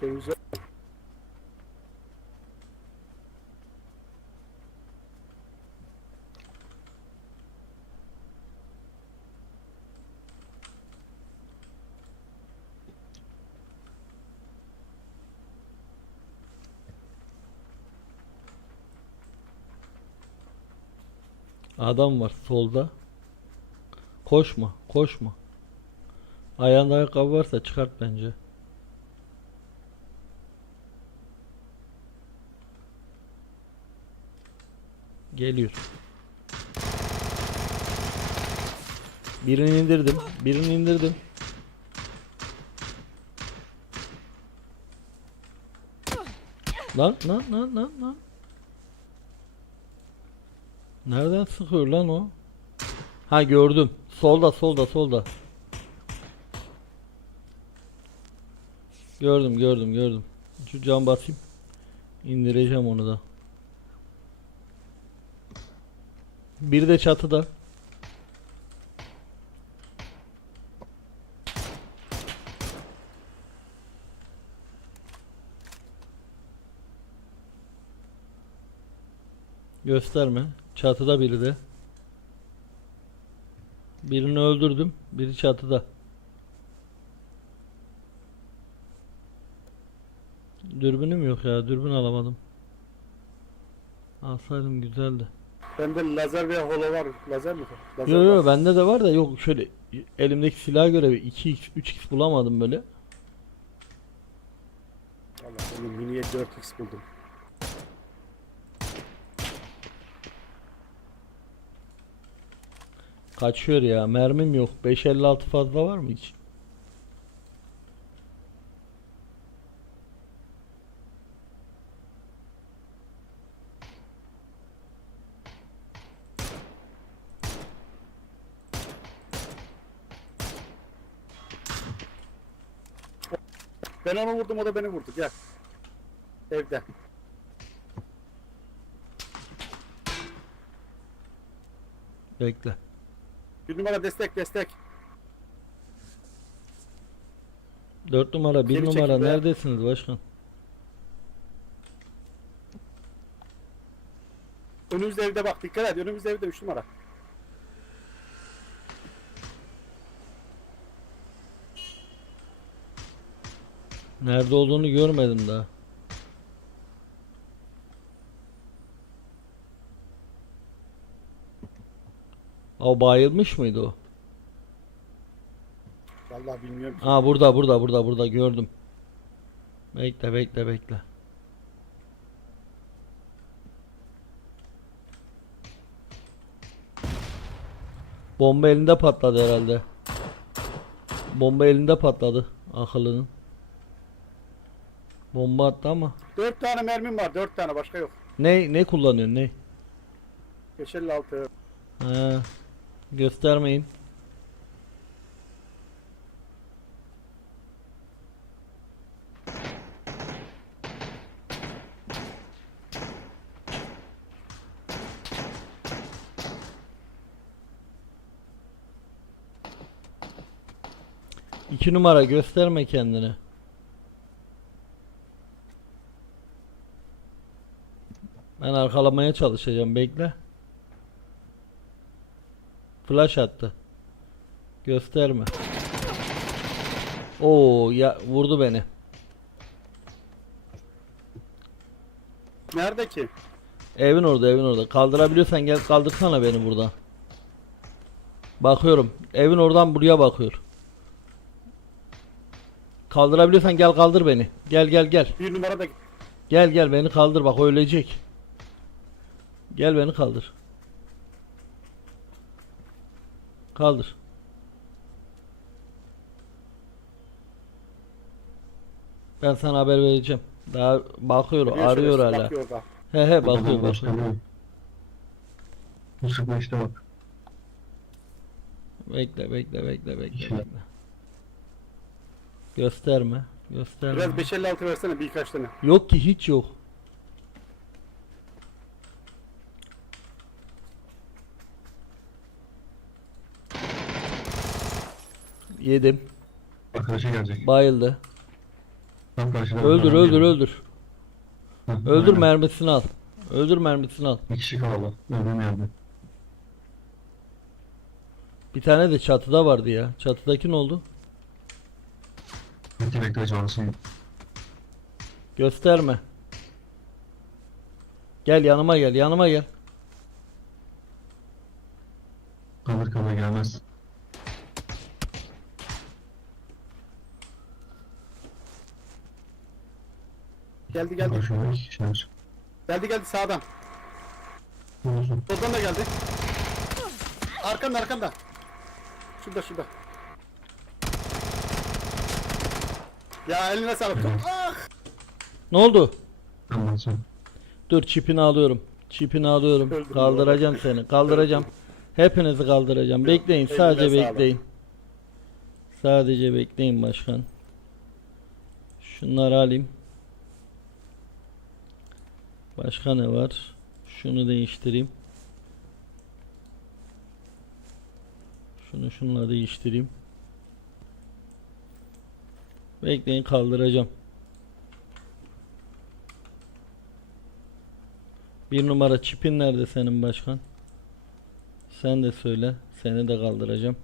şeyimiz yok. Adam var solda. Koşma, koşma. Ayağında ayakkabı varsa çıkart bence. Geliyor. Birini indirdim. Birini indirdim. Lan lan lan lan lan. Nereden sıkıyor lan o? Ha gördüm. Solda solda solda. Gördüm gördüm gördüm. Şu cam basayım. İndireceğim onu da. Bir de çatıda. Gösterme. Çatıda biri de. Birini öldürdüm. Biri çatıda. Dürbünüm yok ya. Dürbün alamadım. Alsaydım güzeldi. Bende lazer veya holo var. Lazer mi? Lazer Yo yo var. bende de var da yok şöyle elimdeki silaha göre 2x 3x bulamadım böyle. Allah benim miniye 4x buldum. Kaçıyor ya. Mermim yok. 556 fazla var mı hiç? Ben onu vurdum o da beni vurdu. Gel. Evde. Bekle. Bir numara destek destek. 4 numara, 1 Geri numara be. neredesiniz başkan? Önümüzde evde bak dikkat et. Önümüzde evde 3 numara. Nerede olduğunu görmedim daha. O bayılmış mıydı o? Vallahi bilmiyorum ki. Aa burada burada burada burada gördüm. Bekle bekle bekle. Bomba elinde patladı herhalde. Bomba elinde patladı akıllının. Bomba attı ama. 4 tane mermim var. 4 tane başka yok. Ne ne kullanıyorsun ne? 556. Ha, göstermeyin. İki numara gösterme kendini. Ben arkalamaya çalışacağım bekle. Flash attı. Gösterme. Oo ya vurdu beni. Nerede ki? Evin orada evin orada. Kaldırabiliyorsan gel kaldırsana beni buradan. Bakıyorum. Evin oradan buraya bakıyor. Kaldırabiliyorsan gel kaldır beni. Gel gel gel. Bir numara da Gel gel beni kaldır bak ölecek. Gel beni kaldır. Kaldır. Ben sana haber vereceğim. Daha bakıyor, Bakıyor arıyor hala. bakıyor da. He he bakıyor Tamam, bakıyor. sıkma işte bak. Bekle bekle bekle bekle bekle. Gösterme. Gösterme. Biraz 556 versene birkaç tane. Yok ki hiç yok. Yedim. Arkadaşa gelecek. Bayıldı. Tam karşıda. Öldür öldür öldür. Öldür aynen. mermisini al. Öldür mermisini al. Bir kişi kaldı. Öldüğüm yerde. Bir tane de çatıda vardı ya. Çatıdaki ne oldu? Bekle bekle Johnson. Gösterme. Gel yanıma gel yanıma gel. Geldi geldi. Koşuyor iki kişiler. Geldi geldi sağdan. Olsun. Soldan da geldi. Arkanda arkanda. Şurada şurada. Ya eline sağlık. Ah! Ne oldu? Tamam sen. Dur çipini alıyorum. Çipini alıyorum. Öldüm Kaldıracağım seni. Kaldıracağım. Hepinizi kaldıracağım. Bekleyin. Eline Sadece sağlık. bekleyin. Sadece bekleyin başkan. Şunları alayım. Başka ne var? Şunu değiştireyim. Şunu şunla değiştireyim. Bekleyin kaldıracağım. Bir numara çipin nerede senin başkan? Sen de söyle. Seni de kaldıracağım.